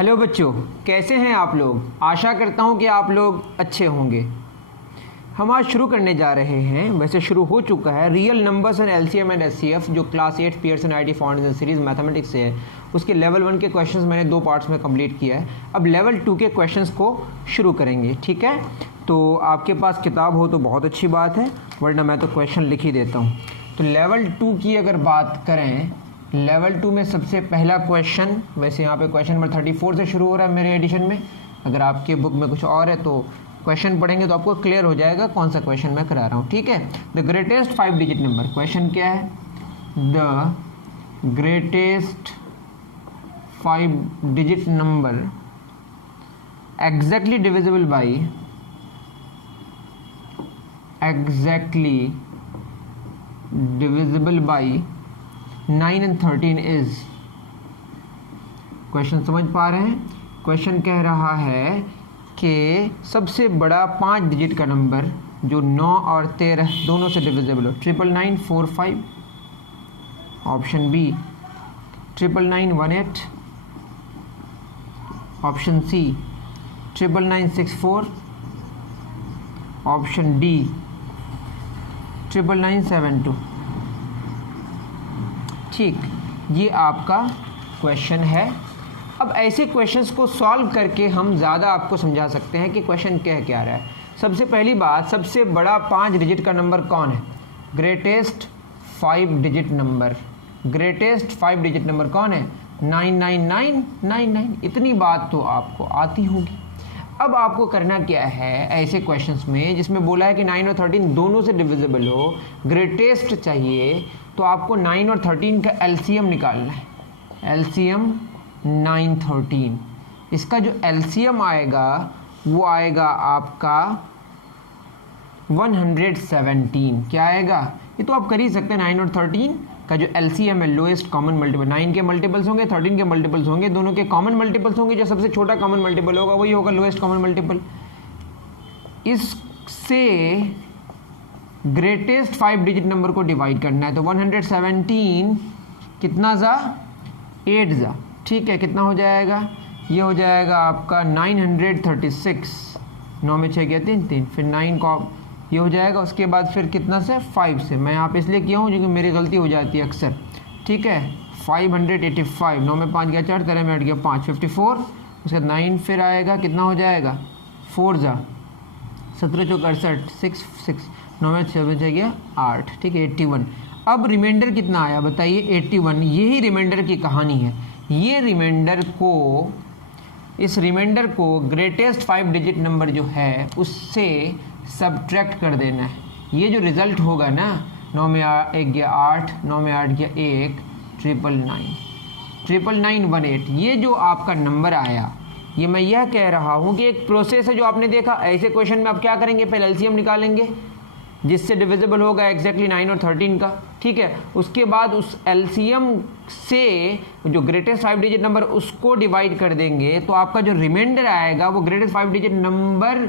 Hello बच्चों, कैसे हैं आप लोग। आशा करता हूं कि आप लोग अच्छे होंगे। हम आज शुरू करने जा रहे हैं, वैसे शुरू हो चुका है, real numbers and LCM and HCF जो class 8 Pearson IT foundation series mathematics से है। उसके लेवल 1 के क्वेश्चंस मैंने 2 पार्ट्स में कंप्लीट किया है। अब लेवल 2 के क्वेश्चंस को शुरू करेंगे, ठीक है। तो आपके पास किताब हो तो बहुत अच्छी बात है, वरना मैं तो क्वेश्चन लिख ही देता हूँ। तो लेवल 2 की अगर बात करें, लेवल 2 में सबसे पहला क्वेश्चन, वैसे यहाँ पे क्वेश्चन नंबर 34 से शुरू हो रहा है मेरे एडिशन में। अगर आपके बुक में कुछ और है तो क्वेश्चन पढ़ेंगे तो आपको क्लियर हो जाएगा कौन सा क्वेश्चन मैं करा रहा हूँ, ठीक है। The greatest 5 digit number, question क्या है, the greatest 5 digit number exactly divisible by 9 and 13 is. Question समझ पा रहे हैं। क्वेश्चन कह रहा है कि सबसे बड़ा 5 डिजिट का नंबर जो 9 और 13 दोनों से डिविजिबल हो। 99945, option B 99918, option C 99964, option D 99972। ठीक, ये आपका क्वेश्चन है। अब ऐसे क्वेश्चंस को सॉल्व करके हम ज़्यादा आपको समझा सकते हैं कि क्वेश्चन कह क्या रहा है। सबसे पहली बात, सबसे बड़ा 5 डिजिट का नंबर कौन है? Greatest 5 digit number, greatest 5 digit number कौन है? 99999। इतनी बात तो आपको आती होगी। अब आपको करना क्या है ऐसे क्वेश्चंस में जिसमें बोला है कि 9 और 13 दोनों से डिविजिबल हो, ग्रेटेस्ट चाहिए, तो आपको 9 और 13 का एलसीएम निकालना है। एलसीएम 9 13, इसका जो एलसीएम आएगा वो आएगा आपका 117। क्या आएगा? ये तो आप कर ही सकते हैं। 9 और 13 का जो एलसीएम है, लोएस्ट कॉमन मल्टीपल, 9 के मल्टीपल्स होंगे, 13 के मल्टीपल्स होंगे, दोनों के कॉमन मल्टीपल्स होंगे। जो सबसे छोटा कॉमन मल्टीपल होगा वही होगा लोएस्ट कॉमन मल्टीपल। इससे ग्रेटेस्ट 5 डिजिट नंबर को डिवाइड करना है। तो 117 कितना जा? 8 जा, ठीक है। कितना हो जाएगा? ये हो जाएगा आपका 936। 9 में 6 गया 3 3, फिर 9 को ये हो जाएगा। उसके बाद फिर कितना से? 5 से। मैं यहाँ पे इसलिए किया हूँ क्योंकि मेरी गलती हो जाती है अक्सर, ठीक है। 585, 9 में 5 गया 4, 13 में 8 गया 5, 54। उसके बाद 9 फिर आएगा, कितना हो जाएगा? 4 जा 17 चौक 68, 6 6, 9 में 6 गया 8, ठीक है। 81। अब रिमाइंडर कितना आया बताइए? 81। यही रिमाइंडर की कहानी है। ये रिमाइंडर को, इस रिमाइंडर को ग्रेटेस्ट 5 डिजिट नंबर जो है उससे सब्ट्रैक्ट कर देना है। ये जो रिजल्ट होगा ना, 9 में 1 गया 8, 9 में 8 गया 1, 99918, ये जो आपका नंबर आया, ये मैं यह कह रहा हूँ कि एक प्रोसेस है जो आपने देखा। ऐसे क्वेश्चन में आप क्या करेंगे? पहले एलसीएम निकालेंगे जिससे डिविजिबल होगा एग्जैक्टली 9 और 13 का, ठीक है। उसके बाद उस एलसीएम से जो ग्रेटेस्ट 5 डिजिट नंबर उसको डिवाइड कर देंगे, तो आपका जो रिमाइंडर आएगा वो ग्रेटेस्ट 5 डिजिट नंबर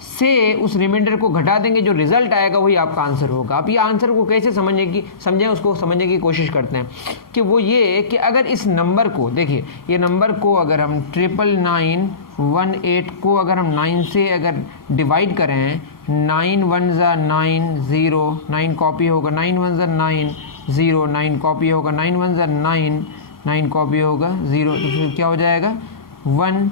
से उस रिमाइंडर को घटा देंगे। जो रिजल्ट आएगा वही आपका आंसर होगा। अब ये आंसर को कैसे समझें उसको समझने की कोशिश करते हैं कि वो ये कि अगर इस नंबर को देखिए, ये नंबर को अगर हम 99918 को अगर हम 9 से अगर डिवाइड करें, 9 1 जा 9 0, 9 कॉपी होगा, 9 1 जा 9 0, 9 कॉपी होगा, 9 1 जा 9, 9 कॉपी होगा 0, तो फिर क्या हो जाएगा? 1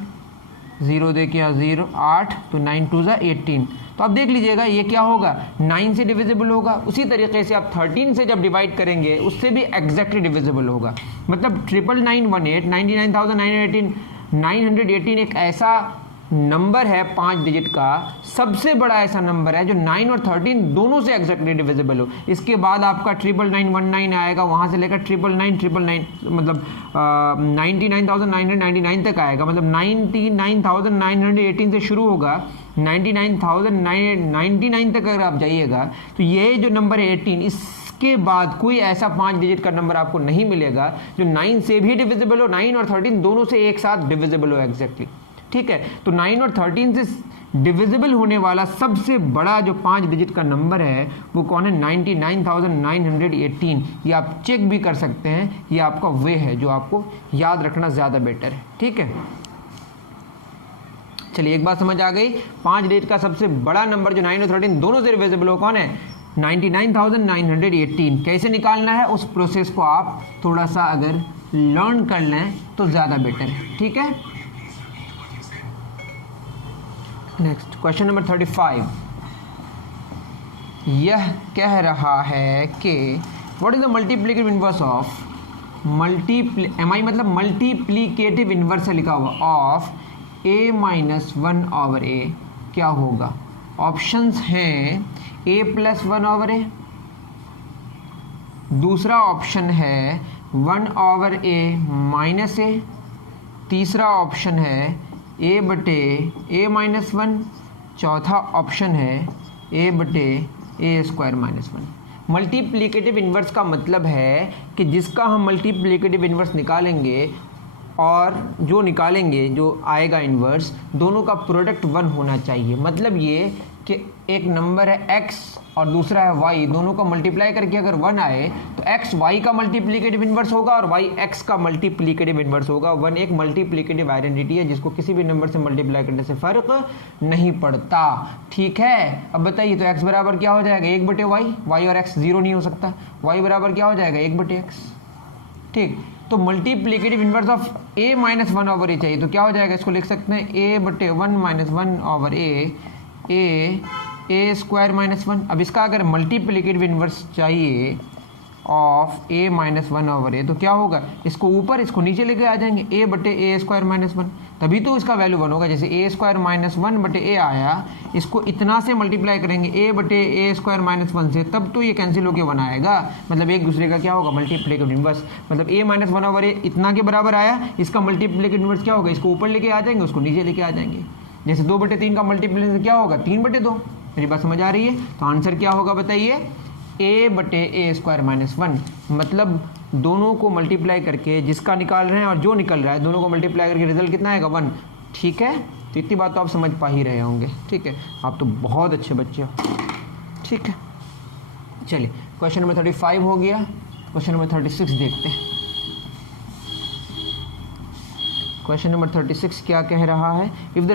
0 देखिए 0 8, तो 9 2 जा 18। तो आप देख लीजिएगा ये क्या होगा? 9 से डिविजिबल होगा। उसी तरीके से आप 13 से जब डिवाइड करेंगे उससे भी एग्जैक्टली डिविजिबल होगा। मतलब 99918, 99,918, 918 एक ऐसा नंबर है 5 डिजिट का, सबसे बड़ा ऐसा नंबर है जो 9 और 13 दोनों से एग्जैक्टली डिविजिबल हो। इसके बाद आपका 99919 आएगा, वहाँ से लेकर 99999 मतलब 99,999 तक आएगा। मतलब 99,918 से शुरू होगा, 99,999 तक अगर आप जाइएगा तो ये जो नंबर है 18, इसके बाद कोई ऐसा 5 डिजिट का नंबर आपको नहीं मिलेगा जो 9 से भी डिविजिबल हो, 9 और 13 दोनों से एक साथ डिविजिबल हो एग्जैक्टली, ठीक है। तो 9 और 13 से डिविजिबल होने वाला सबसे बड़ा जो 5 डिजिट का नंबर है वो कौन है? 99,918। ये आप चेक भी कर सकते हैं, ये आपका वे है जो आपको याद रखना ज़्यादा बेटर है, ठीक है। चलिए एक बात समझ आ गई, 5 डिजिट का सबसे बड़ा नंबर जो 9 और 13 दोनों से डिविजिबल हो कौन है? 99,918। कैसे निकालना है उस प्रोसेस को आप थोड़ा सा अगर लर्न कर लें तो ज़्यादा बेटर है, ठीक है। नेक्स्ट क्वेश्चन नंबर 35, यह कह रहा है कि what is the multiplicative inverse of MI मतलब मल्टीप्लिकेटिव इनवर्स है लिखा हुआ of a minus 1 over a, क्या होगा? ऑप्शंस हैं a प्लस 1 ओवर a, दूसरा ऑप्शन है 1 ओवर a माइनस a, तीसरा ऑप्शन है a बटे a माइनस 1, चौथा ऑप्शन है a बटे a square minus 1। Multiplicative inverse का मतलब है कि जिसका हम मल्टीप्लिकेटिव इन्वर्स निकालेंगे और जो निकालेंगे जो आएगा इन्वर्स, दोनों का प्रोडक्ट 1 होना चाहिए। मतलब ये कि एक नंबर है x और दूसरा है y, दोनों का मल्टीप्लाई करके अगर 1 आए तो x y का मल्टीप्लिकेटिव इन्वर्स होगा और y x का मल्टीप्लिकेटिव इन्वर्स होगा। 1 एक मल्टीप्लिकेटिव आइडेंटिटी है जिसको किसी भी नंबर से मल्टीप्लाई करने से फ़र्क नहीं पड़ता, ठीक है। अब बताइए तो x बराबर क्या हो जाएगा? 1 बटे y और x जीरो नहीं हो सकता, y बराबर क्या हो जाएगा? 1 बटे x, ठीक। तो multiplicative inverse of a minus 1 over a चाहिए तो क्या हो जाएगा? इसको लिख सकते हैं a बटे 1 minus 1 over a square minus 1। अब इसका अगर मल्टीप्लिकेटिव इन्वर्स चाहिए of a minus 1 over a तो क्या होगा? इसको ऊपर इसको नीचे लेके आ जाएंगे, a बटे a स्क्वायर माइनस 1, तभी तो इसका वैल्यू 1 होगा। जैसे a स्क्वायर माइनस 1 बटे a आया, इसको इतना से मल्टीप्लाई करेंगे a बटे a स्क्वायर माइनस 1 से, तब तो ये कैंसिल होकर 1 आएगा। मतलब एक दूसरे का क्या होगा? Multiplicative inverse. मतलब a माइनस 1 ओवर a इतना के बराबर आया, इसका मल्टीप्लिकेटिव इन्वर्स क्या होगा? इसको ऊपर लेके आ जाएंगे, उसको नीचे लेके आ जाएंगे। जैसे 2 बटे 3 का मल्टीप्लिकेशन क्या होगा? 3 बटे 2। मेरी बात समझ आ रही है? तो आंसर क्या होगा बताइए? a बटे a स्क्वायर माइनस 1। मतलब दोनों को मल्टीप्लाई करके जिसका निकाल रहे हैं और जो निकल रहा है दोनों को मल्टीप्लाई करके रिजल्ट कितना आएगा? 1, ठीक है। तो इतनी बात तो आप समझ पा ही रहे होंगे, ठीक है। आप तो बहुत अच्छे बच्चे हो, ठीक है। चलिए क्वेश्चन नंबर 35 हो गया, क्वेश्चन नंबर 36 देखते हैं। क्वेश्चन नंबर 36 क्या कह रहा है? If the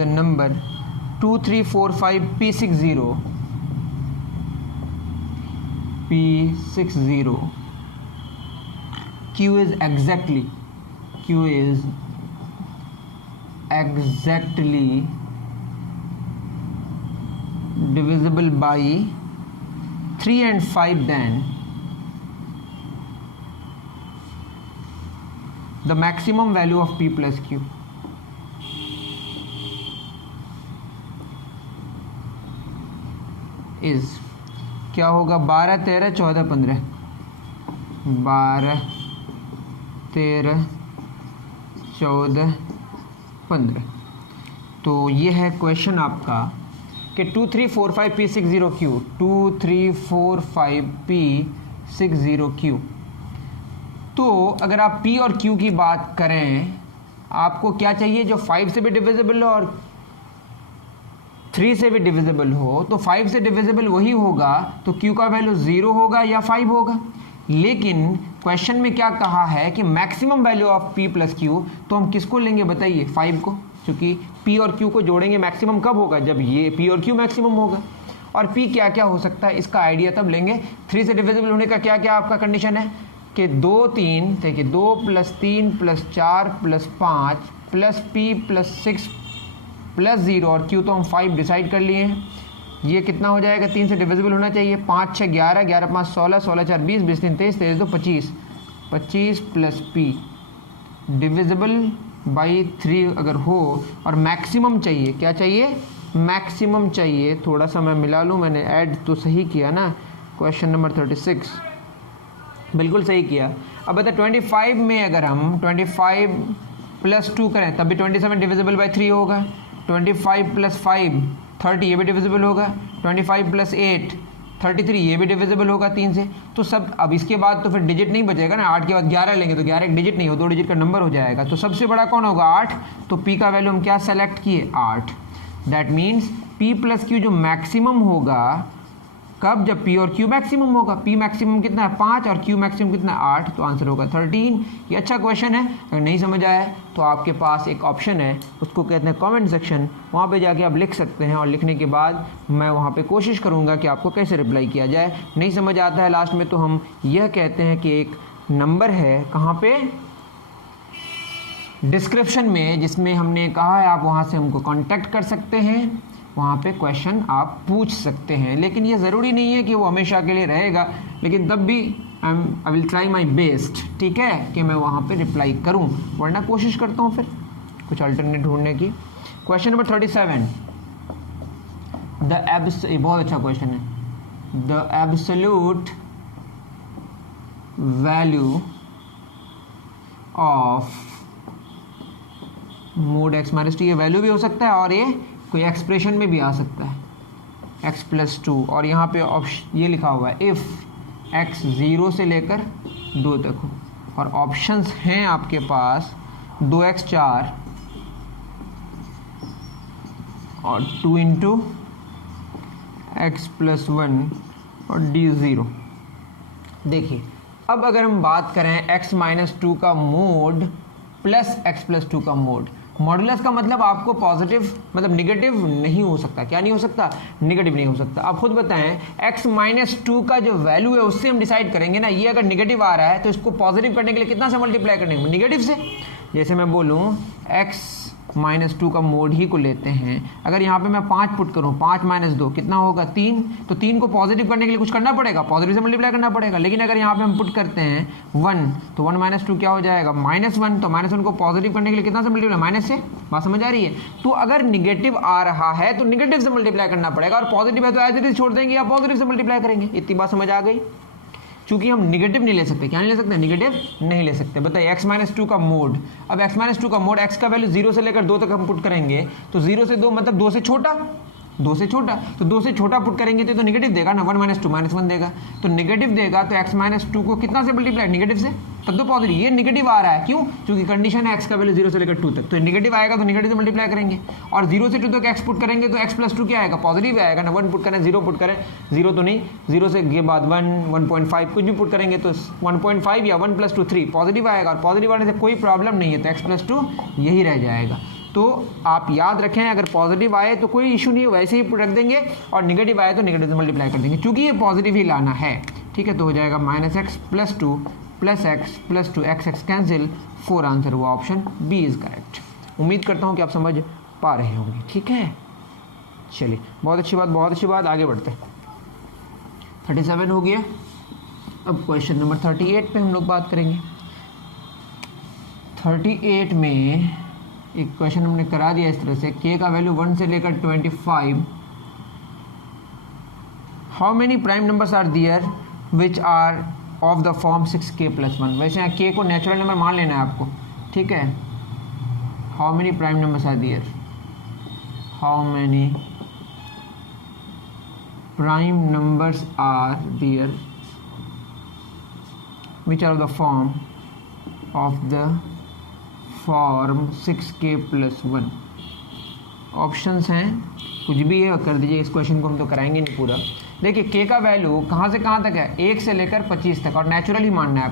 number two three four five P60 Q is exactly divisible by 3 and 5, then the maximum value of P plus Q is क्या होगा? 12, 13, 14, 15, 12, 13, 14, 15। तो ये है क्वेश्चन आपका कि 2, 3, 4, 5 P60 Q, 2, 3, 4, 5 P60 Q। तो अगर आप P और Q की बात करें, आपको क्या चाहिए? जो 5 से भी डिविजिबल हो और 3 से भी डिविजिबल हो। तो 5 से डिविजिबल वही होगा, तो Q का वैल्यू 0 होगा या 5 होगा। लेकिन क्वेश्चन में क्या कहा है कि maximum value of P plus Q, तो हम किसको लेंगे बताइए? 5 को, क्योंकि P और Q को जोड़ेंगे मैक्सिमम कब होगा? जब ये P और Q मैक्सिमम होगा। और P क्या क्या हो सकता है इसका आइडिया तब लेंगे। 3 से डिविजिबल होने का क्या क्या आपका कंडीशन है कि 2, 3, देखिए 2 + 3 + 4 + 5 प्लस P + 6 + 0 और Q तो हम 5 डिसाइड कर लिए हैं। ये कितना हो जाएगा? 3 से डिविजिबल होना चाहिए। 5, 6, 11, 11, 5, 16, 16, 4, 20, 20, 3, 23, 23, 2, 25, 25 + P डिविजिबल बाई 3 अगर हो और मैक्सिमम चाहिए, क्या चाहिए? मैक्सिमम चाहिए। थोड़ा सा मैं मिला लूँ, मैंने ऐड तो सही किया ना। क्वेश्चन नंबर 36 बिल्कुल सही किया। अब बता 25 में अगर हम 25 + 2 करें तब भी 27 डिविजिबल बाई 3 होगा। 25 + 5 30, ये भी डिविजिबल होगा। 25 + 8 33, ये भी डिविजिबल होगा 3 से। तो सब अब इसके बाद तो फिर डिजिट नहीं बचेगा ना। 8 के बाद 11 लेंगे तो 11 एक डिजिट नहीं हो, 2 डिजिट का नंबर हो जाएगा। तो सबसे बड़ा कौन होगा? 8। तो P का वैल्यू हम क्या सेलेक्ट किए? 8। दैट मीन्स P + Q जो मैक्सिमम होगा कब? जब P और Q मैक्सिमम होगा। P मैक्सिमम कितना है 5 और Q मैक्सिमम कितना है 8, तो आंसर होगा 13। ये अच्छा क्वेश्चन है। अगर नहीं समझ आया तो आपके पास एक ऑप्शन है, उसको कहते हैं कमेंट सेक्शन, वहाँ पे जाके आप लिख सकते हैं और लिखने के बाद मैं वहाँ पे कोशिश करूँगा कि आपको कैसे रिप्लाई किया जाए। नहीं समझ आता है लास्ट में तो हम यह कहते हैं कि एक नंबर है कहाँ पे, डिस्क्रिप्शन में, जिसमें हमने कहा है आप वहाँ से हमको कांटेक्ट कर सकते हैं, वहाँ पे क्वेश्चन आप पूछ सकते हैं। लेकिन ये ज़रूरी नहीं है कि वो हमेशा के लिए रहेगा, लेकिन तब भी I will try my best, ठीक है, कि मैं वहाँ पे रिप्लाई करूँ, वरना कोशिश करता हूँ फिर कुछ अल्टरनेट ढूंढने की। क्वेश्चन नंबर 37, ये बहुत अच्छा क्वेश्चन है। The absolute value of mode x minus two, ये वैल्यू भी हो सकता है और ये कोई एक्सप्रेशन में भी आ सकता है, x प्लस 2, और यहाँ पे ऑप्शन ये लिखा हुआ है इफ़ x 0 से लेकर 2 तक हो, और ऑप्शंस हैं आपके पास 2x 4 और 2 इंटू x प्लस 1 और d 0। देखिए अब अगर हम बात करें x माइनस 2 का मोड प्लस x प्लस 2 का मोड, मॉडुलस का मतलब आपको पॉजिटिव मतलब निगेटिव नहीं हो सकता। क्या नहीं हो सकता? निगेटिव नहीं हो सकता। आप खुद बताएं x माइनस 2 का जो वैल्यू है उससे हम डिसाइड करेंगे ना, ये अगर निगेटिव आ रहा है तो इसको पॉजिटिव करने के लिए कितना से मल्टीप्लाई करने में? निगेटिव से। जैसे मैं बोलूँ x माइनस 2 का मोड ही को लेते हैं, अगर यहाँ पे मैं 5 पुट करूँ, 5 माइनस 2 कितना होगा 3, तो 3 को पॉजिटिव करने के लिए कुछ करना पड़ेगा, पॉजिटिव से मल्टीप्लाई करना पड़ेगा। लेकिन अगर यहाँ पे हम पुट करते हैं 1, तो 1 माइनस 2 क्या हो जाएगा -1, तो -1 को पॉजिटिव करने के लिए कितना से मल्टीप्लाई? माइनस से। बात समझ आ रही है? तो अगर निगेटिव आ रहा है तो निगेटिव से मल्टीप्लाई करना पड़ेगा, और पॉजिटिव है तो एज इट इज छोड़ देंगे या पॉजिटिव से मल्टीप्लाई करेंगे। इतनी बात समझ आ गई? चूंकि हम निगेटिव नहीं ले सकते, क्या नहीं ले सकते? निगेटिव नहीं ले सकते। बताइए x माइनस 2 का मोड, अब x माइनस 2 का मोड, x का वैल्यू 0 से लेकर 2 तक हम पुट करेंगे, तो 0 से 2 मतलब 2 से छोटा, 2 से छोटा, तो 2 से छोटा पुट करेंगे तो निगेटिव देगा ना, 1 माइनस 2 -1 देगा, तो निगेटिव देगा तो x माइनस 2 को कितना से मल्टीप्लाई? निगेटिव से, तब तो पॉजिटिव। ये निगेटिव आ रहा है, क्यों? क्योंकि कंडीशन है x का वैल्यू 0 से लेकर 2 तक, तो निगेटिव आएगा तो निगेटिव से मल्टीप्लाई करेंगे, और 0 से 2 तक x पुट करेंगे तो x प्लस 2 क्या आएगा? पॉजिटिव आएगा ना। 1 पुट करें, 0 पुट करें, 0 तो नहीं, 0 से के बाद 1, 1.5 कुछ भी पुट करेंगे तो 1.5 या 1 प्लस 2 3 पॉजिटिव आएगा, और पॉजिटिव आने से कोई प्रॉब्लम नहीं है, तो x प्लस 2 यही रह जाएगा। तो आप याद रखें, अगर पॉजिटिव आए तो कोई इशू नहीं है, वैसे ही रख देंगे, और निगेटिव आए तो निगेटिव से मल्टीप्लाई कर देंगे, क्योंकि ये पॉजिटिव ही लाना है। ठीक है, तो हो जाएगा -x plus 2 plus x plus 2, x cancel, 4 answer हुआ, ऑप्शन बी इज करेक्ट। उम्मीद करता हूँ कि आप समझ पा रहे होंगे। ठीक है, चलिए, बहुत अच्छी बात, बहुत अच्छी बात, आगे बढ़ते हैं। 37 हो गया। अब क्वेश्चन नंबर 38 पे हम लोग बात करेंगे। 38 में एक क्वेश्चन हमने करा दिया इस तरह से, k का वैल्यू 1 से लेकर 25, how many prime numbers are there which are of the form 6k plus 1। वैसे यहाँ k को नेचुरल नंबर मान लेना है आपको, ठीक है। How many prime numbers are there, how many prime numbers are there which are of the form 6k plus 1। Options हैं, कुछ भी है कर दीजिए, इस क्वेश्चन को हम तो कराएंगे नहीं पूरा। देखिए k का वैल्यू कहाँ से कहाँ तक है? 1 से लेकर 25 तक, और नेचुरल ही मानना है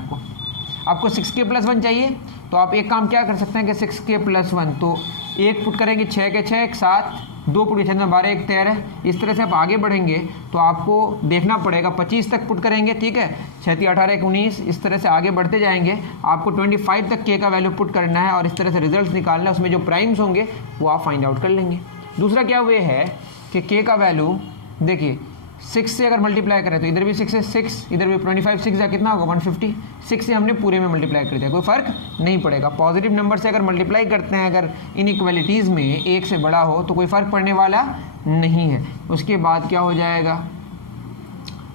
आपको 6k प्लस 1 चाहिए, तो आप एक काम क्या कर सकते हैं कि 6k प्लस 1, तो 1 पुट करेंगे 6 के 6 7, 2 पुट 6 12 1 13, इस तरह से आप आगे बढ़ेंगे तो आपको देखना पड़ेगा 25 तक पुट करेंगे, ठीक है, 6 18 1 19, इस तरह से आगे बढ़ते जाएंगे। आपको 25 तक k का वैल्यू पुट करना है और इस तरह से रिजल्ट निकालना है, उसमें जो प्राइम्स होंगे वो आप फाइंड आउट कर लेंगे। दूसरा क्या वे है कि k का वैल्यू देखिए 6 से अगर मल्टीप्लाई करें तो इधर भी 6 है, 6 इधर भी 25, 6 कितना होगा 150, 6 से हमने पूरे में मल्टीप्लाई कर दिया, कोई फर्क नहीं पड़ेगा। पॉजिटिव नंबर से अगर मल्टीप्लाई करते हैं, अगर इनइक्वालिटीज़ में 1 से बड़ा हो तो कोई फ़र्क पड़ने वाला नहीं है। उसके बाद क्या हो जाएगा,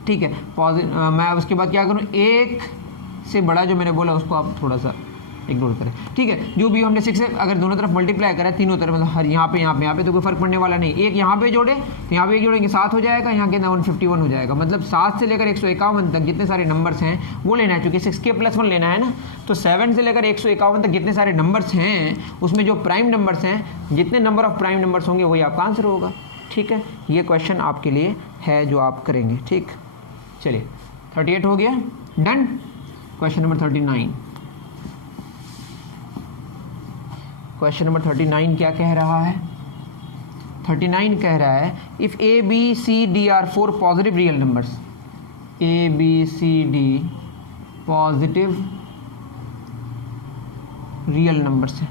ठीक है, मैं उसके बाद क्या करूँ, 1 से बड़ा जो मैंने बोला उसको आप थोड़ा सा इग्नोर करें, ठीक है। जो भी हमने 6 से अगर दोनों तरफ मल्टीप्लाई करा, तीनों तरफ मतलब हर यहाँ पे तो कोई फर्क पड़ने वाला नहीं। एक यहाँ पे जोड़े तो यहाँ पे एक जोड़ेंगे 7 हो जाएगा, यहाँ के 151 हो जाएगा। मतलब 7 से लेकर 151 तक जितने सारे नंबर्स हैं वो लेना है, क्योंकि 6k प्लस 1 लेना है ना, तो 7 से लेकर 151 तक जितने सारे नंबर्स हैं उसमें जो प्राइम नंबर्स हैं, जितने नंबर ऑफ प्राइम नंबर्स होंगे वही आपका आंसर होगा। ठीक है, ये क्वेश्चन आपके लिए है जो आप करेंगे। ठीक, चलिए 38 हो गया, done. Question number 39, question number 39 क्या कह रहा है? 39 कह रहा है if A B C D are 4 positive real numbers, A B C D positive real numbers है,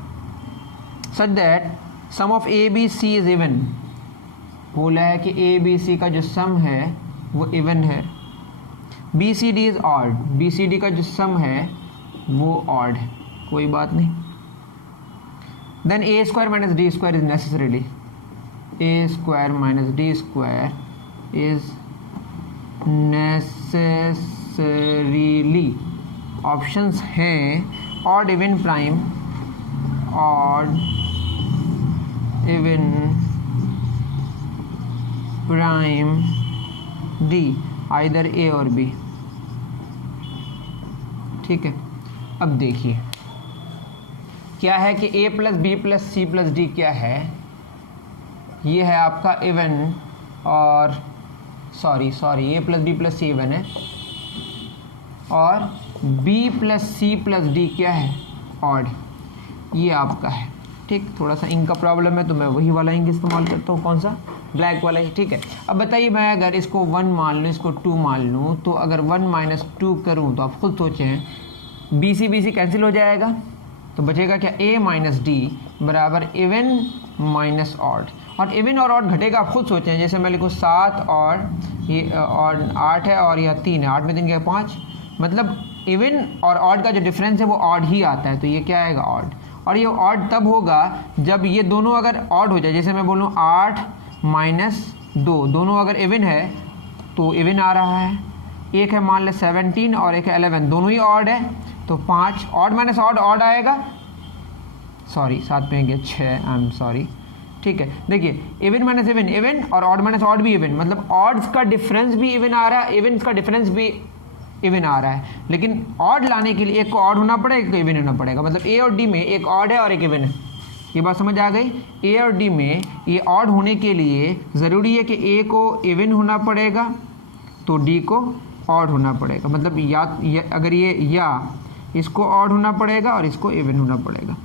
such that sum of A B C is even. बोला है कि ए बी सी का जो सम है वो इवन है। B C D is odd, B C D का जो सम है वो ऑड है, कोई बात नहीं। Then A square minus D square is necessarily, A square minus D square is necessarily, options हैं odd even prime, odd even prime D, either A और बी। ठीक है, अब देखिए क्या है कि a plus B plus C plus D क्या है, ये है आपका इवन, और sorry A plus B plus C even है, और b plus C plus D क्या है, ऑड, ये आपका है। ठीक, थोड़ा सा इंक का प्रॉब्लम है तो मैं वही वाला इंक इस्तेमाल करता हूँ, कौन सा, ब्लैक वाला ही। ठीक है, अब बताइए मैं अगर इसको 1 मान लूँ, इसको 2 मान लूँ, तो अगर 1 माइनस 2 करूँ तो आप खुद सोचें बी सी कैंसिल हो जाएगा, तो बचेगा क्या, a माइनस डी बराबर इवन माइनस ऑड, और इवन और ऑड घटेगा आप खुद सोचें, जैसे मैं लिखूँ 7 और ये और 8 है और यह 3 है, 8 में 3 क्या 5, मतलब इवन और ऑड का जो डिफरेंस है वो ऑड ही आता है, तो ये क्या आएगा, ऑड। और ये ऑड तब होगा जब ये दोनों अगर ऑड हो जाए, जैसे मैं बोलूँ 8 माइनस 2, दोनों अगर इवन है तो इवन आ रहा है, एक है मान ले 17 और एक है 11, दोनों ही ऑड है, तो 5 ऑड माइनस ऑड आएगा, सॉरी 7 पे गया 6, आई एम सॉरी। ठीक है, देखिए इवन माइनस इवन और ऑड माइनस ऑड भी इवन, मतलब ऑड्स का डिफरेंस भी इवन आ रहा है, इवन का डिफरेंस भी इवन आ रहा है, लेकिन ऑड लाने के लिए एक को ऑड होना पड़ेगा, एक को इवन होना पड़ेगा, मतलब ए और डी में एक ऑड है और एक इवन है। ये बात समझ आ गई? ए और डी में ये ऑड होने के लिए ज़रूरी है कि ए को इवन होना पड़ेगा तो डी को ऑड होना पड़ेगा, मतलब अगर ये या इसको ऑड होना पड़ेगा और इसको इवन होना पड़ेगा।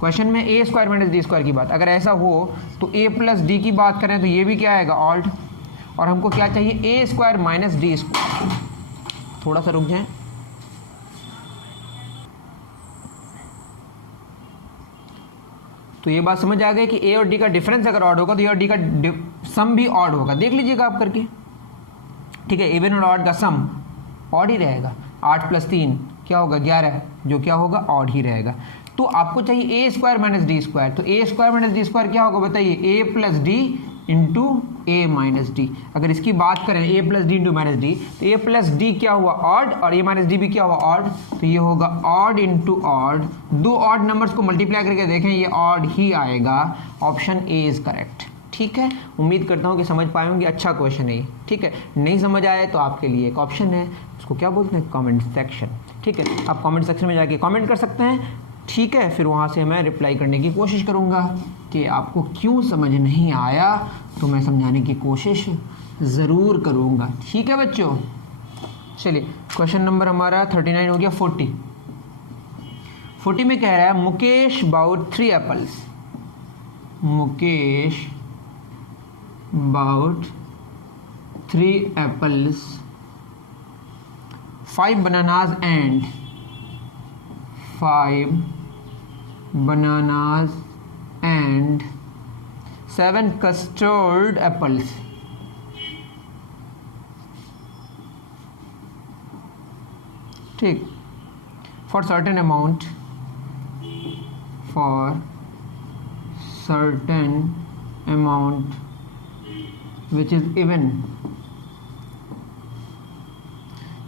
क्वेश्चन में ए स्क्वायर माइनस डी स्क्वायर की बात, अगर ऐसा हो तो ए प्लस डी की बात करें तो ये भी क्या आएगा, ऑड, और हमको क्या चाहिए, A square minus D square. थोड़ा सा रुक जाएं, तो ये बात समझ आ गई कि ए और डी का डिफरेंस अगर ऑड होगा तो ए और डी का सम भी ऑड होगा, देख लीजिएगा आप करके। ठीक है, इवन और ऑड का सम ऑड ही रहेगा, 8 प्लस 3 क्या होगा 11, जो क्या होगा ऑड ही रहेगा। तो आपको चाहिए A square minus D square, तो A square minus D square क्या होगा बताइए, A plus D into A minus D. अगर इसकी बात करें A plus D into minus D, तो ए प्लस डी क्या हुआ ऑड और ए माइनस डी भी क्या हुआ ऑड, तो ये होगा ऑड इंटू ऑड, दो ऑड नंबर्स को मल्टीप्लाई करके देखें ये ऑड ही आएगा, ऑप्शन ए इज करेक्ट। ठीक है, उम्मीद करता हूँ कि समझ पाए होंगे, अच्छा क्वेश्चन है ये। ठीक है, नहीं समझ आए तो आपके लिए एक ऑप्शन है, उसको क्या बोलते हैं, कमेंट सेक्शन। ठीक है, आप कमेंट सेक्शन में जाके कमेंट कर सकते हैं। ठीक है, फिर वहाँ से मैं रिप्लाई करने की कोशिश करूँगा कि आपको क्यों समझ नहीं आया, तो मैं समझाने की कोशिश ज़रूर करूँगा। ठीक है बच्चों, चलिए क्वेश्चन नंबर हमारा 39 हो गया। 40 में कह रहा है Mukesh bought 3 apples, Mukesh bought 3 apples, 5 bananas and 5 bananas and 7 custard apples. ठीक, for certain amount which is even,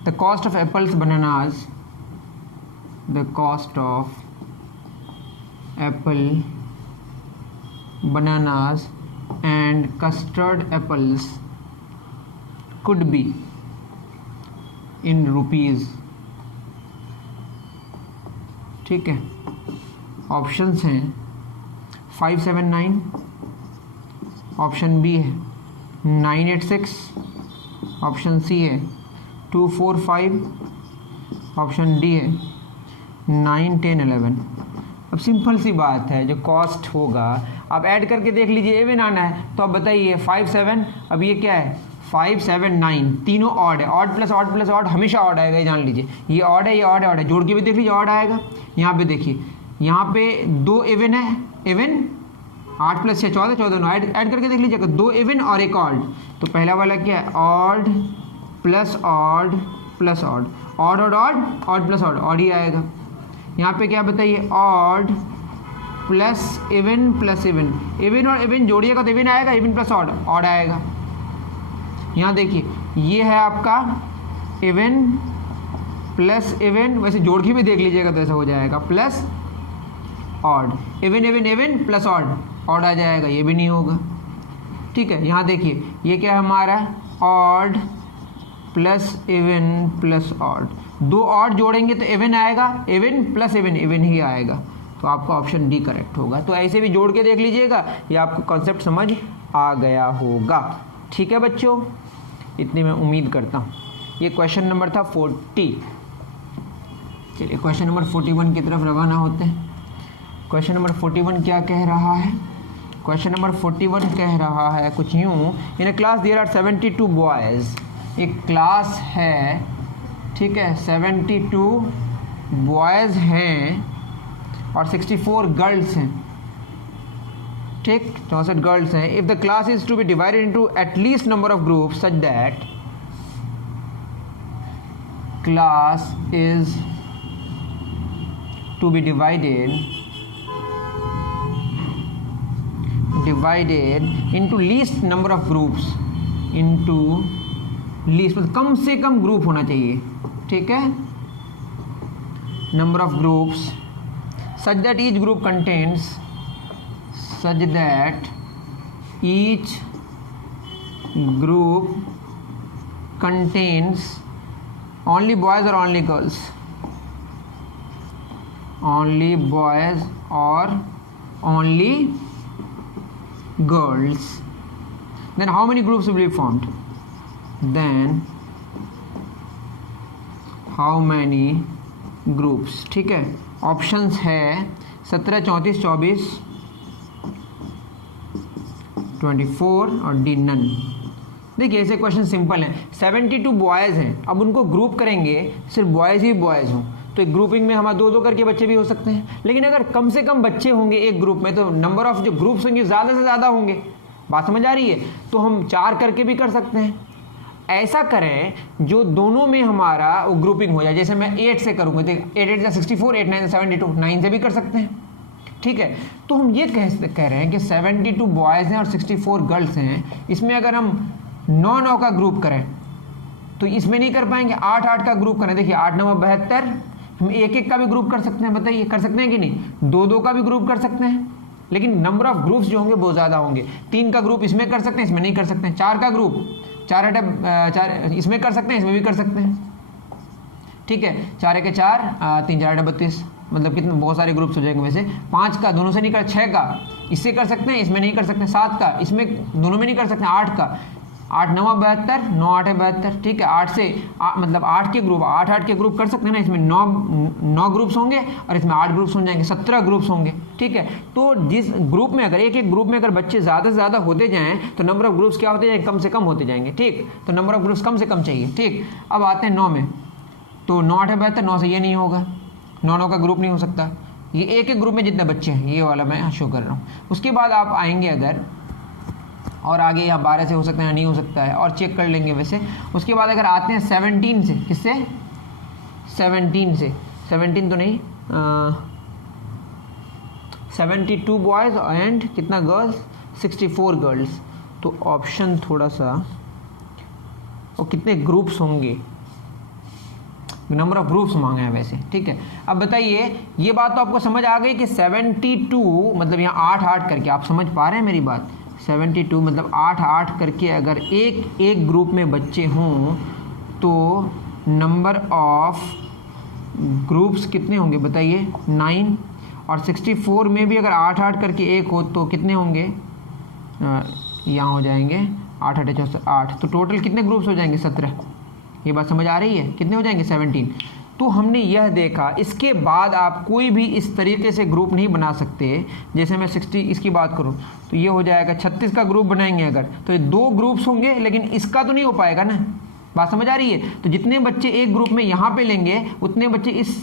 the cost of apples bananas, the cost of apple bananas and custard apples could be in rupees. ठीक है, options हैं 579, option B है 986, option C है 2 4 5, option D है 9 10 11। अब simple सी बात है, जो कॉस्ट होगा आप ऐड करके देख लीजिए, इवन आना है। तो अब बताइए 5 7, अब ये क्या है 5 7 9, तीनों ऑड है। Odd plus odd plus odd हमेशा ऑड आएगा, ये जान लीजिए। ये ऑड है, ये ऑड है, ऑड है, जोड़ के भी देख लीजिए ऑड आएगा। यहाँ पे देखिए, यहाँ पे 2 इवन है, इवन 8 प्लस 6 14, 14 ऐड करके देख लीजिएगा, 2 इवन और एक ऑड। तो पहला वाला क्या है odd plus odd plus odd, odd odd odd, odd plus odd, odd ही आएगा। यहाँ पे क्या बताइए odd plus even plus even, even और इवन जोड़िएगा तो इवन आएगा, इवन प्लस ऑड, ऑड आएगा। यहाँ देखिए ये है आपका इवन प्लस इवन, वैसे जोड़ के भी देख लीजिएगा तो ऐसा हो जाएगा plus odd, even even even plus odd, odd आ जाएगा, ये भी नहीं होगा। ठीक है, यहाँ देखिए ये क्या है हमारा odd plus even plus odd, 2 odd जोड़ेंगे तो इवन आएगा, even plus even, even he आएगा। तो आपका ऑप्शन डी करेक्ट होगा। तो ऐसे भी जोड़ के देख लीजिएगा, ये आपको कॉन्सेप्ट समझ आ गया होगा। ठीक है बच्चों, इतनी मैं उम्मीद करता हूँ। ये क्वेश्चन नंबर था 40। चलिए क्वेश्चन नंबर 41 की तरफ रवाना होते हैं। क्वेश्चन नंबर 41 क्या कह रहा है? क्वेश्चन नंबर 41 कह रहा है कुछ यूँ, in a class there are 72 boys. एक क्लास है, ठीक है, 72 बॉयज़ हैं और 64 गर्ल्स हैं। ठीक, 64 गर्ल्स हैं। If the class is to be divided into at least number of groups such that class is to be divided into least number of groups, into least मतलब कम से कम ग्रुप होना चाहिए। ठीक है, number of groups such that each group contains, such that each group contains only boys or only girls, only boys or only girls. Then how many groups will be formed? Then how many groups? ठीक है, options है 17 34 24 24 और D none. देखिए ऐसे question simple है। 72 boys हैं, अब उनको ग्रुप करेंगे, सिर्फ बॉयज़ ही बॉयज़ हों तो एक ग्रुपिंग में हमारे 2-2 करके बच्चे भी हो सकते हैं। लेकिन अगर कम से कम बच्चे होंगे एक ग्रुप में तो नंबर ऑफ जो ग्रुप्स होंगे ज़्यादा से ज़्यादा होंगे। बात समझ आ रही है? तो हम 4 करके भी कर सकते हैं। ऐसा करें जो दोनों में हमारा वो ग्रुपिंग हो जाए। जैसे मैं 8 से करूँगा तो 8 8 जा 64, 8 9 72, 9 से भी कर सकते हैं। ठीक है, तो हम ये कह रहे हैं कि 72 बॉयज़ हैं और 64 गर्ल्स हैं। इसमें अगर हम 9-9 का ग्रुप करें तो इसमें नहीं कर पाएंगे। 8-8 का ग्रुप करें, देखिए 8 9 72, हम 1-1 का भी ग्रुप कर सकते हैं। बताइए कर सकते हैं कि नहीं? 2-2 का भी ग्रुप कर सकते हैं, लेकिन नंबर ऑफ ग्रुप्स जो होंगे वो ज़्यादा होंगे। 3 का ग्रुप इसमें कर सकते हैं, इसमें नहीं कर सकते हैं। 4 का ग्रुप 4 इसमें कर सकते हैं, इसमें भी कर सकते हैं। ठीक है, 4 1 4, 3 4 32, मतलब कितने बहुत सारे ग्रुप्स हो जाएंगे। वैसे 5 का दोनों से नहीं कर, 6 का इससे कर सकते हैं, इसमें नहीं कर सकते। 7 का इसमें दोनों में नहीं कर सकते। 8 का 8 9 72, 9 8 72। ठीक है, 8 से मतलब 8 के ग्रुप 8-8 के ग्रुप कर सकते हैं ना। इसमें 9 ग्रुप्स होंगे और इसमें 8 ग्रुप्स हो जाएंगे, 17 ग्रुप्स होंगे। ठीक है, तो जिस ग्रुप में अगर एक ग्रुप में अगर बच्चे ज़्यादा से ज़्यादा होते जाएँ तो नंबर ऑफ ग्रुप्स क्या होते जाएंगे? कम से कम होते जाएंगे। ठीक, तो नंबर ऑफ ग्रुप्स कम से कम चाहिए। ठीक, अब आते हैं 9 में, तो 9 8 72, 9 से ये नहीं होगा, 9 का ग्रुप नहीं हो सकता। ये एक ग्रुप में जितने बच्चे हैं ये वाला मैं शो कर रहा हूँ। उसके बाद आप आएंगे अगर और आगे यहाँ 12 से हो सकता है, नहीं हो सकता है, और चेक कर लेंगे वैसे। उसके बाद अगर आते हैं 17 से, किससे? 17 से, 17 तो नहीं, 72 बॉयज़ एंड कितना गर्ल्स? 64 गर्ल्स। तो ऑप्शन थोड़ा सा, और कितने ग्रुप्स होंगे, नंबर ऑफ ग्रुप्स मांगे हैं वैसे। ठीक है, अब बताइए ये बात तो आपको समझ आ गई कि 72 मतलब यहाँ 8-8 करके, आप समझ पा रहे हैं मेरी बात? 72 मतलब 8-8 करके अगर एक ग्रुप में बच्चे हों तो नंबर ऑफ ग्रुप्स कितने होंगे बताइए? 9। और 64 में भी अगर 8-8 करके एक हो तो कितने होंगे? यहाँ हो जाएंगे 8 8 4 8, तो टोटल कितने ग्रुप्स हो जाएंगे 17। ये बात समझ आ रही है, कितने हो जाएंगे 17। तो हमने यह देखा, इसके बाद आप कोई भी इस तरीके से ग्रुप नहीं बना सकते। जैसे मैं 60 इसकी बात करूं तो ये हो जाएगा 36 का ग्रुप बनाएंगे अगर, तो ये 2 ग्रुप्स होंगे, लेकिन इसका तो नहीं हो पाएगा ना। बात समझ आ रही है। तो जितने बच्चे एक ग्रुप में यहाँ पे लेंगे उतने बच्चे इस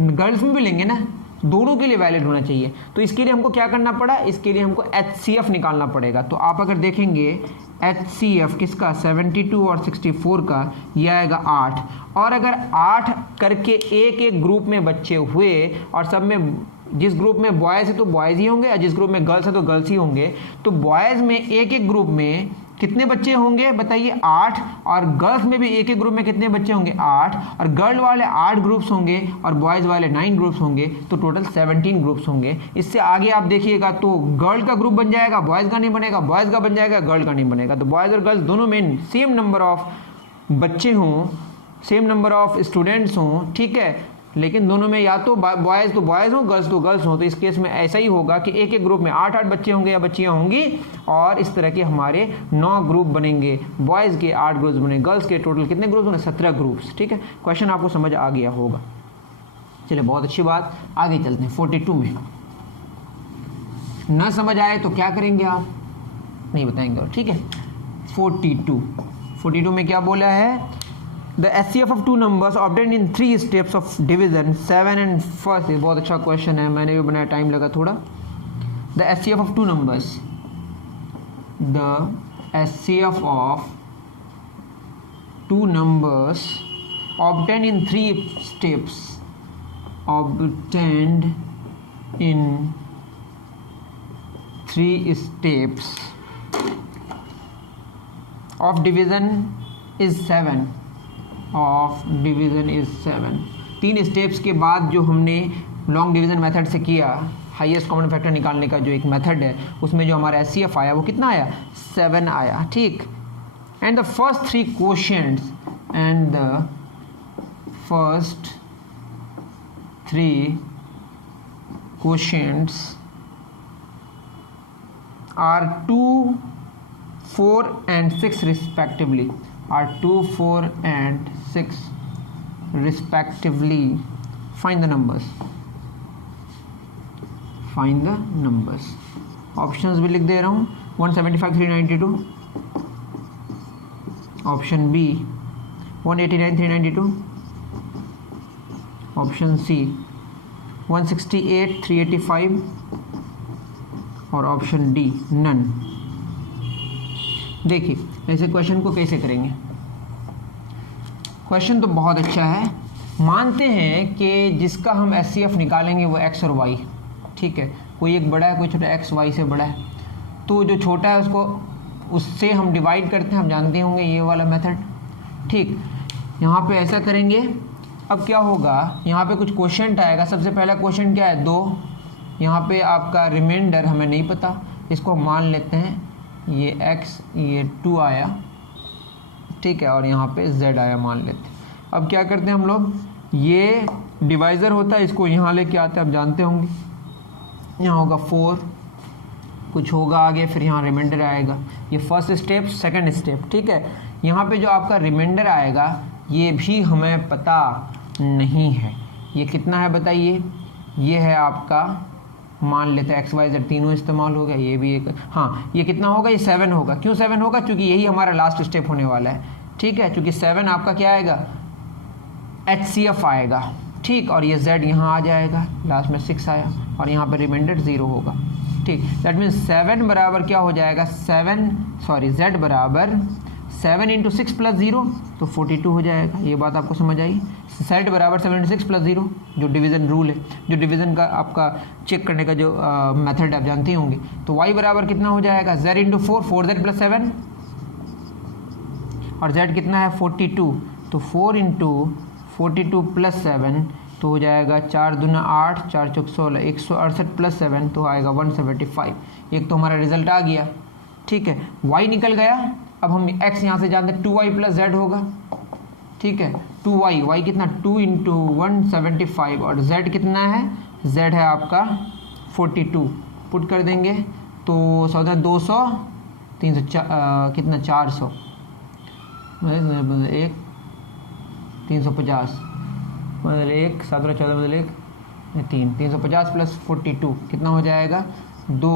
गर्ल्स में भी लेंगे ना, दोनों के लिए वैलिड होना चाहिए। तो इसके लिए हमको क्या करना पड़ा, इसके लिए हमको HCF निकालना पड़ेगा। तो आप अगर देखेंगे HCF किसका 72 और 64 का, ये आएगा 8। और अगर 8 करके एक एक ग्रुप में बच्चे हुए और सब में जिस ग्रुप में बॉयज़ है तो बॉयज़ ही होंगे और जिस ग्रुप में गर्ल्स है तो गर्ल्स ही होंगे, तो बॉयज़ में एक एक ग्रुप में कितने बच्चे होंगे बताइए 8, और गर्ल्स में भी एक एक ग्रुप में कितने बच्चे होंगे 8, और गर्ल वाले 8 ग्रुप्स होंगे और बॉयज़ वाले 9 ग्रुप्स होंगे, तो टोटल 17 ग्रुप्स होंगे। इससे आगे आप देखिएगा तो गर्ल का ग्रुप बन जाएगा, बॉयज़ का नहीं बनेगा, बॉयज़ का बन जाएगा, गर्ल का नहीं बनेगा। तो बॉयज़ और गर्ल्स दोनों में सेम नंबर ऑफ बच्चे हों, सेम नंबर ऑफ स्टूडेंट्स हों, ठीक है, लेकिन दोनों में या तो बॉयज़ तो बॉयज़ हों, गर्ल्स तो गर्ल्स हों। तो इस केस में ऐसा ही होगा कि एक एक ग्रुप में 8 बच्चे होंगे या बच्चियाँ होंगी, और इस तरह के हमारे 9 ग्रुप बनेंगे, बॉयज़ के 8 ग्रुप्स बने, गर्ल्स के टोटल कितने ग्रुप्स बने 17 ग्रुप्स। ठीक है, क्वेश्चन आपको समझ आ गया होगा। चलिए बहुत अच्छी बात, आगे चलते हैं। 42 में न समझ आए तो क्या करेंगे आप, नहीं बताएंगे और, ठीक है। 42 में क्या बोला है, The HCF of two numbers obtained in 3 steps of division 7 and first। ये बहुत अच्छा क्वेश्चन है, मैंने भी बनाया, टाइम लगा थोड़ा। The HCF of two numbers, the HCF of two numbers obtained in 3 steps, obtained in 3 steps of division is 7, of division is 7। 3 steps के बाद जो हमने लॉन्ग डिवीज़न मेथड से किया, हाईएस्ट कॉमन फैक्टर निकालने का जो एक मेथड है, उसमें जो हमारा HCF आया वो कितना आया 7 आया। ठीक, and the first 3 questions, and the first 3 questions are 2, 4 and 6 respectively, are 2, 4 and 6 respectively. Find the numbers. Find the numbers. Options भी लिख दे रहा हूँ, 175 392, ऑप्शन B 189 392, ऑप्शन C 168 385, और ऑप्शन D नन। देखिए ऐसे क्वेश्चन को कैसे करेंगे। क्वेश्चन तो बहुत अच्छा है, मानते हैं कि जिसका हम HCF निकालेंगे वो x और y, ठीक है, कोई एक बड़ा है कोई छोटा, x y से बड़ा है, तो जो छोटा है उसको उससे हम डिवाइड करते हैं, हम जानते होंगे ये वाला मेथड। ठीक, यहाँ पे ऐसा करेंगे। अब क्या होगा, यहाँ पे कुछ क्वेश्चन आएगा। सबसे पहला क्वेश्चन क्या है 2, यहाँ पे आपका रिमाइंडर हमें नहीं पता, इसको मान लेते हैं, ये x ये 2 आया, ठीक है, और यहाँ पे z आया मान लेते हैं। अब क्या करते हैं हम लोग, ये डिवाइज़र होता है, इसको यहाँ लेके आते हैं, आप जानते होंगे, यहाँ होगा 4, कुछ होगा आगे, फिर यहाँ रिमाइंडर आएगा। ये फर्स्ट स्टेप, सेकंड स्टेप, ठीक है। यहाँ पे जो आपका रिमाइंडर आएगा ये भी हमें पता नहीं है, ये कितना है बताइए, ये है आपका, मान लेते हैं XYZ तीनों इस्तेमाल हो गया, ये भी एक, हाँ ये कितना होगा, ये 7 होगा। क्यों 7 होगा, क्योंकि यही हमारा लास्ट स्टेप होने वाला है, ठीक है, क्योंकि 7 आपका क्या आएगा HCF आएगा, ठीक, और ये Z यहाँ आ जाएगा, लास्ट में 6 आया, और यहाँ पर रिमाइंडर 0 होगा, ठीक। दैट मीन्स 7 बराबर क्या हो जाएगा, Z बराबर 7 × 6 + 0 तो 42 हो जाएगा। ये बात आपको समझ आई। Z बराबर 76 + 0 जो डिवीज़न रूल है, जो डिवीज़न का आपका चेक करने का जो मेथड आप जानते होंगे। तो Y बराबर कितना हो जाएगा, Z × 4 4Z + 7, और Z कितना है 42, तो 4 × 42 + 7 तो हो जाएगा 4 दूना 8 4 चौक 16 168 + 7 तो आएगा 175। एक तो हमारा रिजल्ट आ गया, ठीक है। Y निकल गया। अब हम x यहाँ से जानते हैं 2y + z होगा, ठीक है। 2y कितना 2 × 175, और z कितना है, z है आपका 42, पुट कर देंगे तो 200 कितना 400 1 350 मतलब 1 17 14 मतलब 1 3 350 प्लस 42 कितना हो जाएगा 2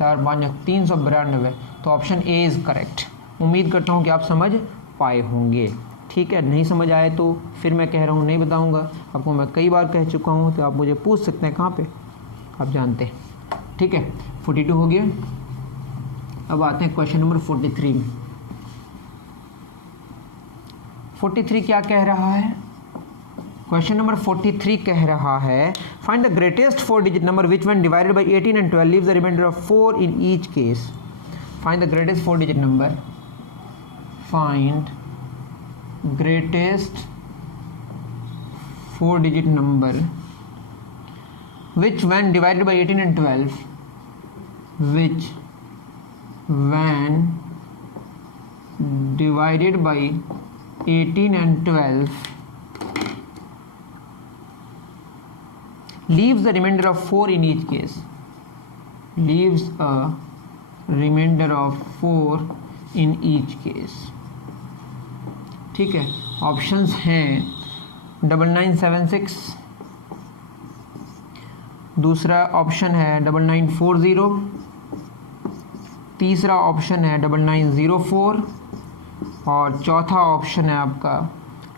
4 5 392। तो ऑप्शन ए इज़ करेक्ट। उम्मीद करता हूँ कि आप समझ पाए होंगे। ठीक है, नहीं समझ आए तो फिर मैं कह रहा हूँ नहीं बताऊँगा आपको, मैं कई बार कह चुका हूँ, तो आप मुझे पूछ सकते हैं कहाँ पे आप जानते हैं। ठीक है, 42 हो गया। अब आते हैं क्वेश्चन नंबर 43 में। 43 क्या कह रहा है? क्वेश्चन नंबर 43 कह रहा है find the greatest 4 digit number which when divided by 18 and 12 leaves the remainder of 4 in each case. Find the greatest 4 digit number, find greatest 4 digit number which when divided by 18 and 12 which when divided by 18 and 12 leaves the remainder of 4 in each case, leaves a remainder of 4 in each case। ठीक है, options हैं 9976, दूसरा option है 9940, तीसरा option है 9904 और चौथा option है आपका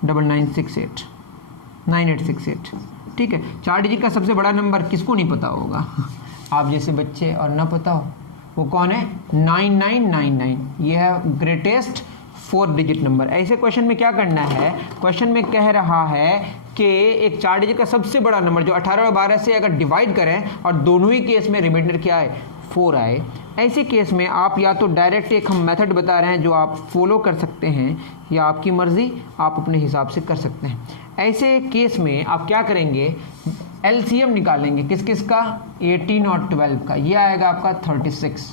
9868। ठीक है, 4 डिजिट का सबसे बड़ा नंबर किसको नहीं पता होगा? आप जैसे बच्चे और ना पता हो वो कौन है? 9999। ये है ग्रेटेस्ट 4 डिजिट नंबर। ऐसे क्वेश्चन में क्या करना है? क्वेश्चन में कह रहा है कि एक 4 डिजिट का सबसे बड़ा नंबर जो 18 और 12 से अगर डिवाइड करें और दोनों ही केस में रिमाइंडर क्या आए 4 आए, ऐसे केस में आप या तो डायरेक्ट एक हम मेथड बता रहे हैं जो आप फॉलो कर सकते हैं या आपकी मर्ज़ी, आप अपने हिसाब से कर सकते हैं। ऐसे केस में आप क्या करेंगे? एलसीएम निकालेंगे। किस किस का? 18 और 12 का। ये आएगा आपका 36।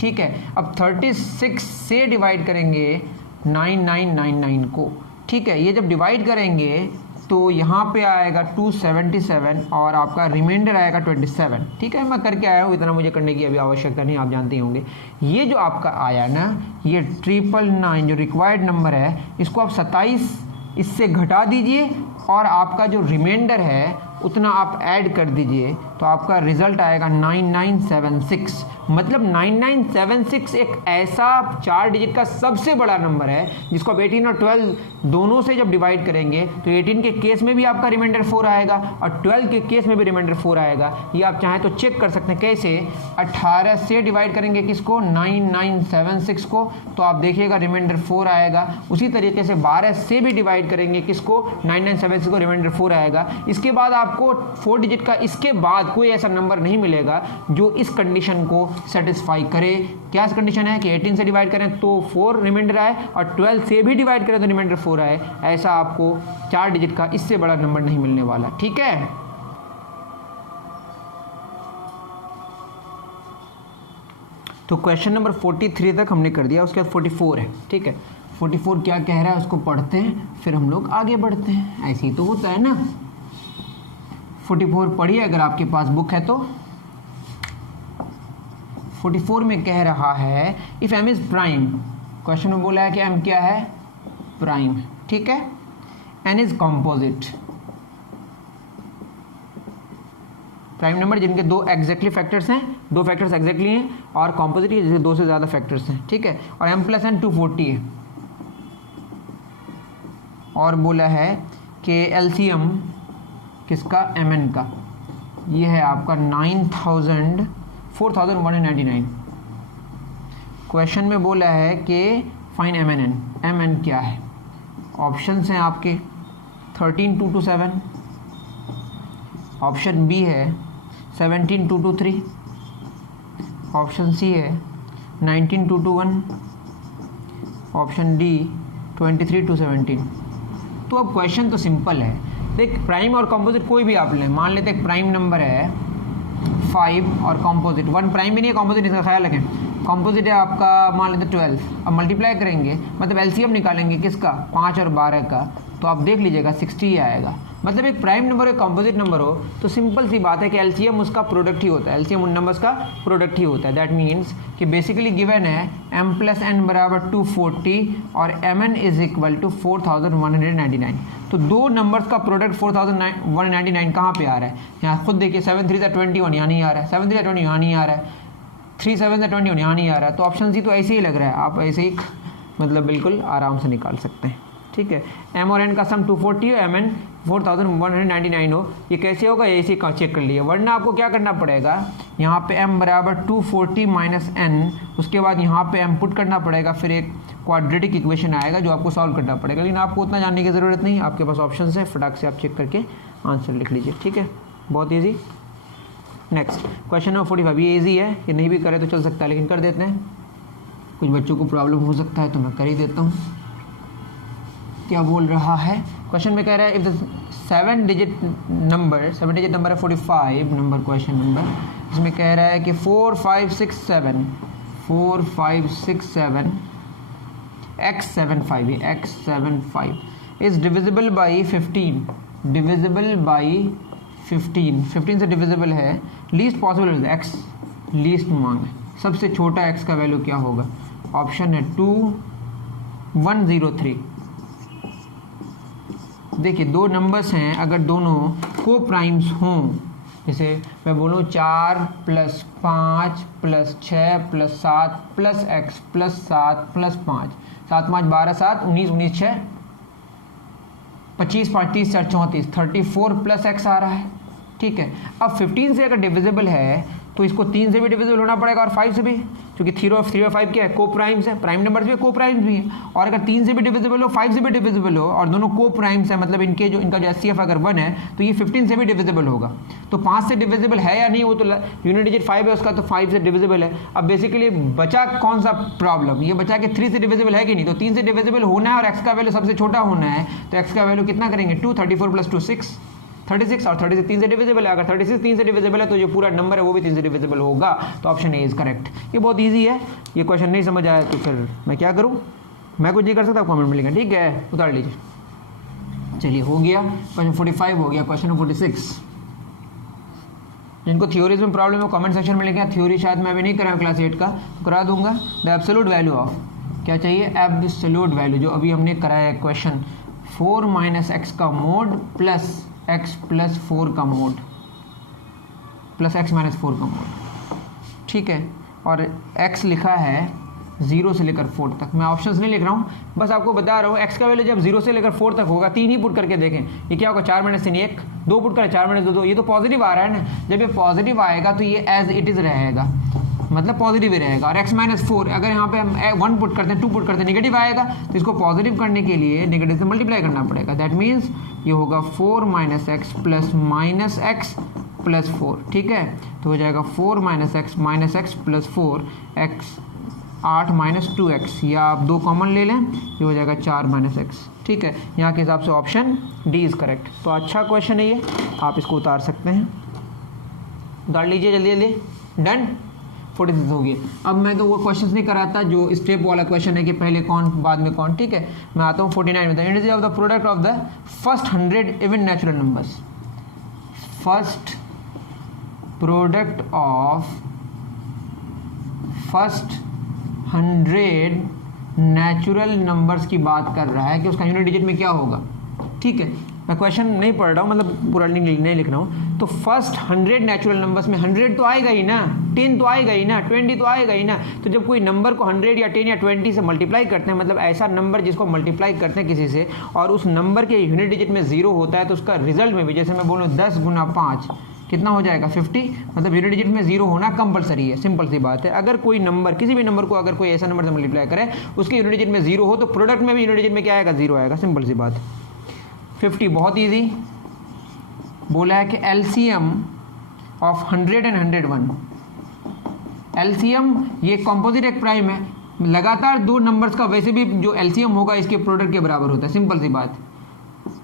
ठीक है, अब 36 से डिवाइड करेंगे 9999 को। ठीक है, ये जब डिवाइड करेंगे तो यहाँ पे आएगा 277 और आपका रिमाइंडर आएगा 27। ठीक है, मैं करके आया हूँ, इतना मुझे करने की अभी आवश्यकता नहीं, आप जानते होंगे। ये जो आपका आया ना, ये 999 जो रिक्वायर्ड नंबर है, इसको आप 27 इससे घटा दीजिए और आपका जो रिमाइंडर है उतना आप ऐड कर दीजिए, तो आपका रिजल्ट आएगा 9976। मतलब 9976 एक ऐसा 4 डिजिट का सबसे बड़ा नंबर है जिसको आप 18 और 12 दोनों से जब डिवाइड करेंगे तो 18 के केस में भी आपका रिमाइंडर 4 आएगा और 12 के केस में भी रिमाइंडर 4 आएगा। ये आप चाहें तो चेक कर सकते हैं। कैसे? 18 से डिवाइड करेंगे किसको? 9976 को, तो आप देखिएगा रिमाइंडर 4 आएगा। उसी तरीके से 12 से भी डिवाइड करेंगे किसको? 9976 को, रिमाइंडर 4 आएगा। इसके बाद आपको 4 डिजिट का इसके बाद कोई ऐसा नंबर नहीं मिलेगा जो इस कंडीशन को सेटिस्फाई करे। क्या कंडीशन है कि 18 से डिवाइड करें तो 4 रिमाइंडर आए और 12 से भी डिवाइड करें तो रिमाइंडर 4 आए। ऐसा आपको 4 डिजिट का इससे बड़ा नंबर नहीं मिलने वाला। ठीक है, तो क्वेश्चन नंबर 43 तक हमने कर दिया, उसके बाद 44 है। ठीक है, 44 क्या कह रहा है उसको पढ़ते हैं, फिर हम लोग आगे बढ़ते हैं। ऐसे ही तो होता है ना। 44 पढ़िए अगर आपके पास बुक है तो। 44 में कह रहा है if m is prime, question में बोला है कि m क्या है? प्राइम। ठीक है, n is composite, prime number जिनके 2 एग्जैक्टली फैक्टर्स हैं, 2 फैक्टर्स एग्जैक्टली हैं और कॉम्पोजिट जिसके 2 से ज़्यादा फैक्टर्स हैं। ठीक है, और m + n 240 है। और बोला है कि एलसीएम किसका? mn का। ये है आपका 4199। क्वेश्चन में बोला है कि फाइन mn क्या है? ऑप्शंस हैं आपके 13227, ऑप्शन बी है 17223, ऑप्शन सी है 19221, ऑप्शन डी 23217। तो अब क्वेश्चन तो सिंपल है। देख, प्राइम और कंपोजिट कोई भी आप लें, मान लेते एक प्राइम नंबर है 5 और कंपोजिट 1, प्राइम भी नहीं है कंपोजिट, इसका ख्याल रखें। कंपोजिट है आपका मान लेते 12, अब मल्टीप्लाई करेंगे मतलब एलसीएम निकालेंगे किसका? 5 और 12 का, तो आप देख लीजिएगा 60 आएगा। मतलब एक प्राइम नंबर एक कंपोजिट नंबर हो तो सिंपल सी बात है कि एलसीएम उसका प्रोडक्ट ही होता है, एलसीएम उन नंबर्स का प्रोडक्ट ही होता है। दैट मीन्स कि बेसिकली गिवन है m प्लस n बराबर 240 और mn इज इक्वल टू 4199। तो दो नंबर्स का प्रोडक्ट 4199 कहाँ पे आ रहा है? यहाँ खुद देखिए 7 3 21 यहाँ नहीं आ रहा है, 7 3 20 यहाँ नहीं आ रहा है, 3 7 21 यहाँ नहीं आ रहा है। तो ऑप्शन सी तो ऐसे ही लग रहा है, आप ऐसे ही मतलब बिल्कुल आराम से निकाल सकते हैं। ठीक है, m और n का सम 240 हो, mn 4199 हो, ये कैसे होगा ये इसी का चेक कर लिए। वरना आपको क्या करना पड़ेगा, यहाँ पे m बराबर 240 माइनस n, उसके बाद यहाँ पे m पुट करना पड़ेगा, फिर एक क्वाड्रेटिक इक्वेशन आएगा जो आपको सॉल्व करना पड़ेगा। लेकिन आपको उतना जानने की ज़रूरत नहीं, आपके पास ऑप्शन है, फटाक से आप चेक करके आंसर लिख लीजिए। ठीक है, बहुत ईजी। नेक्स्ट क्वेश्चन नंबर 45, ये ईजी है, ये नहीं भी करे तो चल सकता है लेकिन कर देते हैं, कुछ बच्चों को प्रॉब्लम हो सकता है तो मैं कर ही देता हूँ। क्या बोल रहा है क्वेश्चन में, कह रहा है इफ द 7 डिजिट नंबर है 45 नंबर क्वेश्चन नंबर, इसमें कह रहा है कि 4 5 6 7 x75 ये x75 is divisible by 15, divisible by 15 से डिविजिबल है, लीस्ट पॉसिबल x लीस्ट मांग, सबसे छोटा x का वैल्यू क्या होगा? ऑप्शन है 2 1 0 3। देखिए दो नंबर्स हैं, अगर दोनों को प्राइम्स हों, जैसे मैं बोलूँ 4 + 5 + 6 + 7 + x + 7 + 5, 7 5 12 7 19 19 6 25 5 30 4 34 34 + x आ रहा है। ठीक है, अब 15 से अगर डिविजिबल है तो इसको 3 से भी डिविजिबल होना पड़ेगा और 5 से भी, क्योंकि 3 और 5 क्या है? को प्राइम्स है, प्राइम नंबर्स भी को प्राइम्स भी हैं। और अगर 3 से भी डिविजिबल हो, 5 से भी डिविजिबल हो और दोनों को प्राइम्स है, मतलब इनका जो एचसीएफ अगर 1 है तो ये 15 से भी डिविजिबल होगा। तो 5 से डिविजिबल है या नहीं, वो तो यूनिट डिजिट 5 है उसका, तो 5 से डिविजिबल है। अब बेसिकली बचा कौन सा प्रॉब्लम, ये बचा कि 3 से डिविजिबल है कि नहीं, तो 3 से डिविजिबल होना है और एक्स का वैल्यू सबसे छोटा होना है, तो एक्स का वैल्यू कितना करेंगे? 2 34 + 2 6 36 और 36 3 से डिविजिबल है। अगर 36 3 से डिविजिबल है तो जो पूरा नंबर है वो भी 3 से डिविजिबल होगा, तो ऑप्शन ए इज करेक्ट। ये बहुत इजी है, ये क्वेश्चन नहीं समझ आया तो फिर मैं क्या करूं, मैं कुछ नहीं कर सकता, कमेंट में लिखें। ठीक है, उतार लीजिए। चलिए हो गया क्वेश्चन 45, हो गया क्वेश्चन 46। जिनको थ्योरीज में प्रॉब्लम है कमेंट सेक्शन में लिखें। थ्योरी शायद मैं अभी नहीं कराऊँ क्लास 8 का, तो करा दूंगा। द एब्सोल्यूट वैल्यू ऑफ, क्या चाहिए? एब्सोल्यूट वैल्यू, जो अभी हमने कराया है क्वेश्चन, 4 - x का मोड प्लस x + 4 का मोड प्लस x - 4 का मोड। ठीक है, और x लिखा है 0 से लेकर 4 तक। मैं ऑप्शंस नहीं लिख रहा हूँ, बस आपको बता रहा हूँ x का वैल्यू जब 0 से लेकर 4 तक होगा, 3 ही पुट करके देखें, ये क्या होगा? 4 - 3 1, 2 पुट करें, 4 - 2 2, ये तो पॉजिटिव आ रहा है ना। जब ये पॉजिटिव आएगा तो ये एज इट इज़ रहेगा, मतलब पॉजिटिव ही रहेगा। और x - 4 अगर यहाँ पे हम 1 पुट करते हैं, 2 पुट करते हैं, नेगेटिव आएगा, तो इसको पॉजिटिव करने के लिए नेगेटिव से मल्टीप्लाई करना पड़ेगा। दैट मीन्स ये होगा 4 - x प्लस -x + 4। ठीक है, तो हो जाएगा 4 - x -x + 4 x 8 - 2x, या आप 2 कॉमन ले लें, ये हो जाएगा 4 - x। ठीक है, यहाँ के हिसाब से ऑप्शन डी इज़ करेक्ट। तो अच्छा क्वेश्चन है ये, आप इसको उतार सकते हैं, उतार लीजिए जल्दी जल्दी। डन, 46 हो गई। अब मैं तो वो क्वेश्चंस नहीं कराता जो स्टेप वाला क्वेश्चन है कि पहले कौन बाद में कौन। ठीक है, मैं आता हूँ 49 में। The indices of the product of the first 100 even natural numbers, first product of first 100 natural numbers की बात कर रहा है कि उसका यूनिट डिजिट में क्या होगा। ठीक है, मैं क्वेश्चन नहीं पढ़ रहा हूँ, मतलब पूरा नहीं लिख रहा हूँ। तो फर्स्ट 100 नेचुरल नंबर्स में 100 तो आएगा ही ना, 10 तो आएगा ही ना, 20 तो आएगा ही ना। तो जब कोई नंबर को 100 या 10 या 20 से मल्टीप्लाई करते हैं, मतलब ऐसा नंबर जिसको मल्टीप्लाई करते हैं किसी से, और उस नंबर के यूनिट डिजिट में 0 होता है, तो उसका रिजल्ट में भी, जैसे मैं बोलूँ 10 × 5 कितना हो जाएगा? 50। मतलब यूनिट डिजिट में 0 होना कंपलसरी है, सिंपल सी बात है। अगर कोई नंबर, किसी भी नंबर को अगर कोई ऐसा नंबर से मल्टीप्लाई करे, उसके यूनिट डिजिट में 0 हो, तो प्रोडक्ट में भी यूनिट डिजिट में क्या आएगा? 0 आएगा, सिंपल सी बात। 50 बहुत ईजी बोला है कि एलसीएम ऑफ 100 एंड 101, एलसीएम ये कंपोजिट एक प्राइम है, लगातार दो नंबर्स का वैसे भी जो एलसीएम होगा इसके प्रोडक्ट के बराबर होता है, सिंपल सी बात।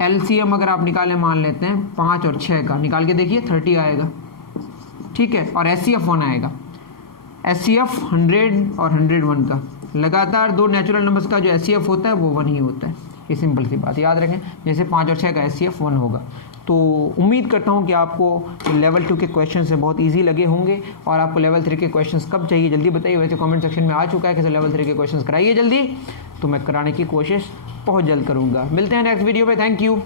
एलसीएम अगर आप निकालें, मान लेते हैं 5 और 6 का, निकाल के देखिए 30 आएगा। ठीक है, और एचसीएफ 1 आएगा। एचसीएफ 100 और 101 का, लगातार दो नेचुरल नंबर्स का जो एचसीएफ होता है वो 1 ही होता है। ये सिंपल सी बात याद रखें, जैसे 5 और 6 का एचसीएफ 1 होगा। तो उम्मीद करता हूँ कि आपको लेवल 2 के क्वेश्चन से बहुत इजी लगे होंगे। और आपको लेवल 3 के क्वेश्चंस कब चाहिए जल्दी बताइए। वैसे कमेंट सेक्शन में आ चुका है कि लेवल 3 के क्वेश्चंस कराइए जल्दी, तो मैं कराने की कोशिश बहुत जल्द करूँगा। मिलते हैं नेक्स्ट वीडियो में। Thank you.